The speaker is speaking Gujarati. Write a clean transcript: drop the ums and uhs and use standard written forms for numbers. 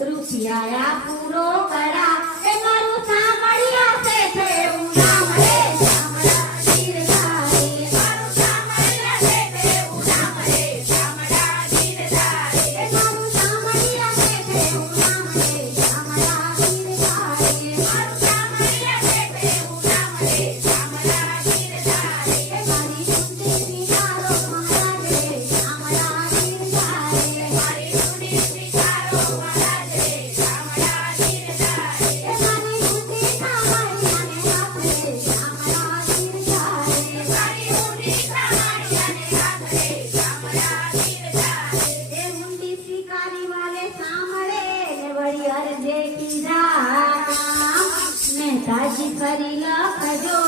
રૂપિયા પૂરો કરા એ મારું સાંભળ્યા છે એવું નામ રે શામળા ગીરધારી મારું સાંભળ્યા છે એવું નામ રે શામળા ગીરધારી એ મારું સાંભળ્યા છે એવું નામ રે શામળા ગીરધારી મારું સાંભળ્યા છે એવું નામ રે શામળા ગીરધારી એ મારી સુંદી વિચારો મહારાજ રે શામળા ગીરધારી મારી સુંદી વિચારો મહારાજ રે શામળા ગીરધારી એ મારી સુંદી કામળિયાને હાથ રે શામળા ગીરધારી મારી સુંદી કામળિયાને હાથ રે શામળા ગીરધારી એ મુંડી શિકારી વાલે સાંભળે ને વળી અરજે કીધા મહેતાજી ફરી લખજો